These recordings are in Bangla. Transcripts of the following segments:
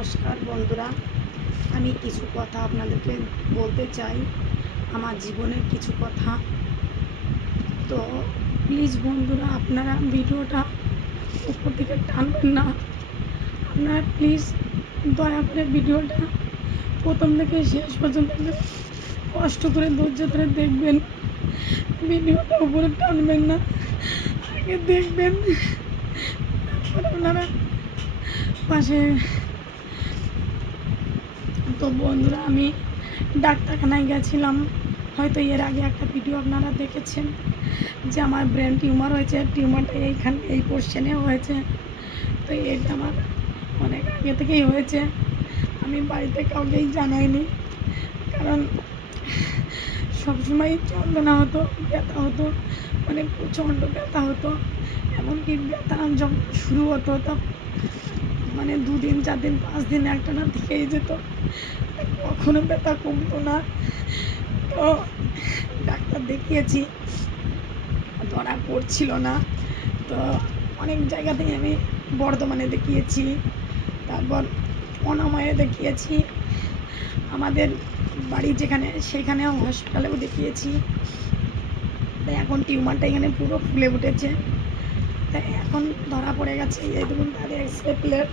নমস্কার বন্ধুরা, আমি কিছু কথা আপনাদেরকে বলতে চাই, আমার জীবনের কিছু কথা। তো প্লিজ বন্ধুরা, আপনারা ভিডিওটা উপর থেকে টানবেন না। আপনারা প্লিজ দয়া করে ভিডিওটা প্রথম থেকে শেষ পর্যন্ত কষ্ট করে ধৈর্য ধরে দেখবেন। ভিডিওটা উপরে টানবেন না, আগে দেখবেন, তারপরে আপনারা পাশে। তো বন্ধুরা, আমি ডাক্তারখানায় গেছিলাম, হয়তো এর আগে একটা ভিডিও আপনারা দেখেছেন যে আমার ব্রেন টিউমার হয়েছে। টিউমারটা এই পোর্শনে হয়েছে। তো এটা আমার অনেক আগে থেকেই হয়েছে, আমি বাড়িতে কাউকেই জানাইনি, কারণ সবসময় যন্ত্রণা হতো, ব্যথা হতো, মানে প্রচণ্ড ব্যথা হতো। এমনকি ব্যথা যখন শুরু হতো তখন মানে 2 দিন 4 দিন 5 দিন একটানা থেকেই যেত, কখনো ব্যথা কমতো না। তো ডাক্তার দেখিয়েছি, ধরা পড়ছিল না। তো অনেক জায়গা থেকে আমি বর্ধমানে দেখিয়েছি, তারপর অনাময়ে দেখিয়েছি, আমাদের বাড়ি যেখানে সেখানেও হসপিটালেও দেখিয়েছি। তাই এখন টিউমারটা এখানে পুরো ফুলে উঠেছে। তাই এখন ধরা পড়ে গেছে। এই দেখুন তার এক্সরে প্লেট,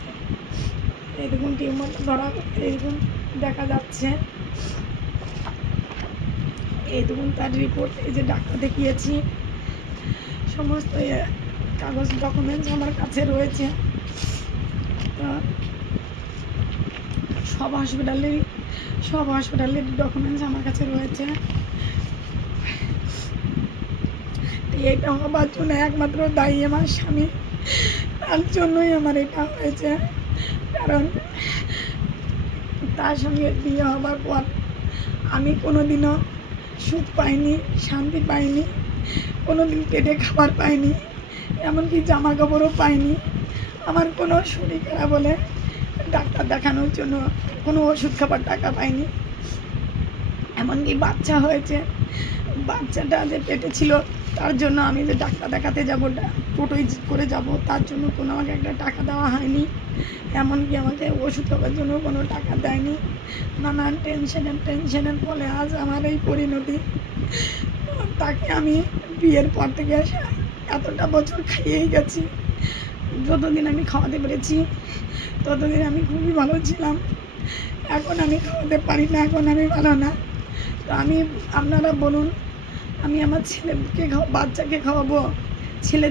এই দেখুন টিউমার ধরা, এই দেখুন দেখা যাচ্ছে, এই দেখুন তার রিপোর্ট। এই যে ডাক্তার দেখিয়েছি, সমস্ত কাগজ ডকুমেন্টস আমার কাছে রয়েছে। সব হসপিটালের ডকুমেন্টস আমার কাছে রয়েছে। এটা হবার জন্য একমাত্র দায়ী আমার স্বামী, তার জন্যই আমার এটা হয়েছে। কারণ তার সঙ্গে বিয়ে হবার পর আমি কোনোদিনও সুখ পাইনি, শান্তি পাইনি, কোনোদিন পেটে খাবার পাইনি, এমনকি জামা কাপড়ও পাইনি। আমার কোনো শরীর খারাপ হলে ডাক্তার দেখানোর জন্য কোনো ওষুধ খাবার টাকা পাইনি। এমনকি বাচ্চা হয়েছে, বাচ্চাটা যে পেটে ছিল তার জন্য আমি যে ডাক্তার দেখাতে যাবো, টোটোয় করে যাব, তার জন্য কোনো আমাকে একটা টাকা দেওয়া হয়নি। এমনকি আমাকে ওষুধ খাবার জন্য কোনো টাকা দেয়নি। নানান টেনশনের ফলে আজ আমার এই পরিণতি। তাকে আমি বিয়ের পর থেকে এতটা বছর খাইয়েই গেছি, যতদিন আমি খাওয়াতে পেরেছি ততদিন আমি খুবই ভালো ছিলাম। এখন আমি খাওয়াতে পারি না, এখন আমি ভালো না। তো আপনারা বলুন, আমি আমার বাচ্চাকে খাওয়াবো, ছেলে